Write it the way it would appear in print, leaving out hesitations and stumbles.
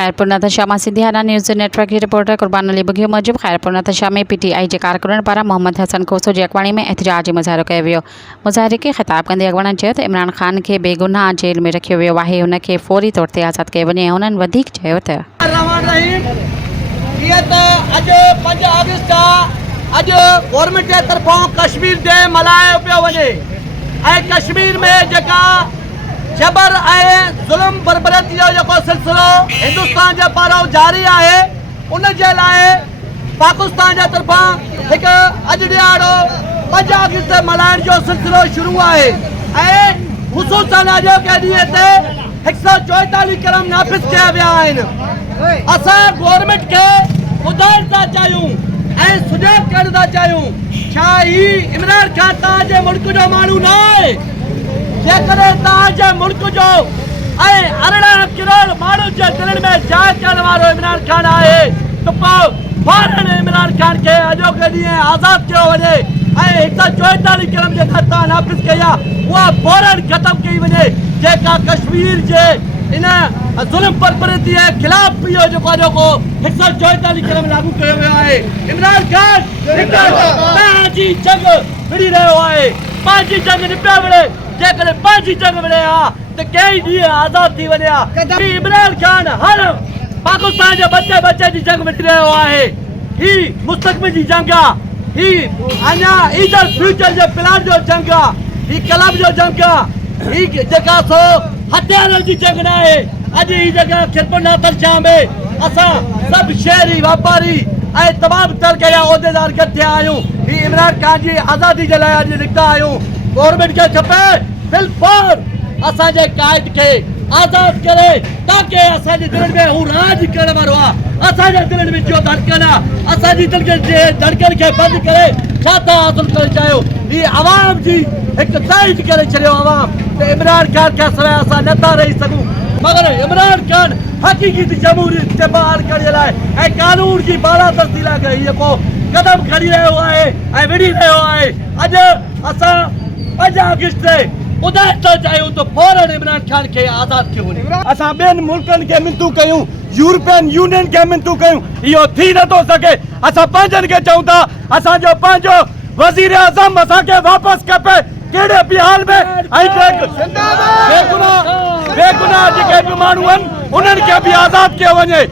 खैरपुर नतशा में सिंधी Haryana news network की रिपोर्टर कुर्बान अली बुघियो मूजिब खैरपुर नतशा में पीटीआई के कारकुननि पारां मोहम्मद हसन कोसो की अगवाणी में एहतजाजी मुज़ाहिरो कयो वियो। मुज़ाहिरे खे ख़िताब कंदे अगवाणनि चयो त इमरान ख़ान के बेगुनाह जेल में रखियो वियो आहे, हुन खे फौरी तौर ते आज़ाद कयो वञे। हुननि वधीक चयो त गवर्नमेंट के तरफों कश्मीर डे मल्हायो पियो वञे ऐं कश्मीर में जेका जबर जुल्म बरबरती जो सिलसिलो हिंदुस्तान के पारों जारी है, उन जे लाइ पाकिस्तान के तरफा एक अज ॾियारो 5 अगस्त मल्हाइण जो सिलसिलो शुरू है। ख़ुसूसन अॼु के ॾींहं ते 144 कलम नाफ़िज़ किया विया आहिनि। असां गवर्नमेंट के ॿुधाइण था चाहियूं ऐं सुञाण करण था चाहियूं, छा ही इमरान खान तव्हांजे मुल्क जो माण्हू न आहे? जेकॾहिं तव्हांजे मुल्क जो 18 करोड़ माण्हू जे दिलनि में जाइ करण वारो इमरान खान आहे त पोइ फौरन इमरान खान खे अॼोके ॾींहुं आज़ाद कयो वञे ऐं 144 कलम जेका तव्हां नाफ़िज़ कई आहे उहा फौरन ख़तमु कई वञे, जेका कश्मीर जे इन ज़ुल्म बरबरती जे ख़िलाफ़ इहो जेको 144 कलम लागू कयो वियो आहे। इमरान खान पंहिंजी जंग विड़ी रहियो आहे, पंहिंजी जंग न पिया विड़े। जेकॾहिं पंहिंजी जंग विड़े हा त कई ॾींहं आज़ाद थी वञे हा। इमरान खान हर पाकिस्तान जे बच्चे जी जंग विड़ी रहियो आहे। ही मुस्तक़बिल जी जंग आहे, ही अञा ईदर फ्यूचर जे प्लान जो जंग आहे, ही कलम जो जंग आहे, ही जेका सो हथियारनि जी जंग न आहे। अॼु ही जगह खैरपुर नतशा में असां सभु शहरी वापारी ऐं तमामु तबके जा उहिदेदार गॾु थिया आहियूं। ही इमरान खान जी आज़ादी जे लाइ अॼु निकिता आहियूं। गवर्नमेंट के खपे बिल्कुल असांजे कायद के आज़ाद करे ताकि असांजे दिलनि में हू राज करण वारो आहे। असांजे दिलनि में जो धड़कन आहे, असांजी दिलनि जे धड़कन खे बंदि करे छा था हासिल करे चाहियो? ही आवाम जी हिकु ताईद करे छॾियो आवाम त इमरान खान खां सवाइ असां नथा रही सघूं, मगर इमरान खान हक़ीक़ी जमहूरियत ते बहाल करण जे लाइ ऐं कानून जी बालादस्ती लाइ जेको कदम खणी रहियो आहे ऐं विड़ी रहियो आहे। अॼु असां 5 अगस्त ॿुधाइण था चाहियूं त फौरन इमरान खान खे आज़ाद कयो वञे। असां ॿियनि मुल्कनि खे मिनतूं कयूं, यूरोपियन यूनियन खे मिनतूं कयूं, इहो थी नथो सघे। असां पंहिंजनि खे चऊं था असांजो पंहिंजो वज़ीर आज़म असांखे वापसि खपे कहिड़े बि हाल में, ऐं बेगुनाह जेके बि माण्हू आहिनि उन्हनि खे बि आज़ाद कयो वञे।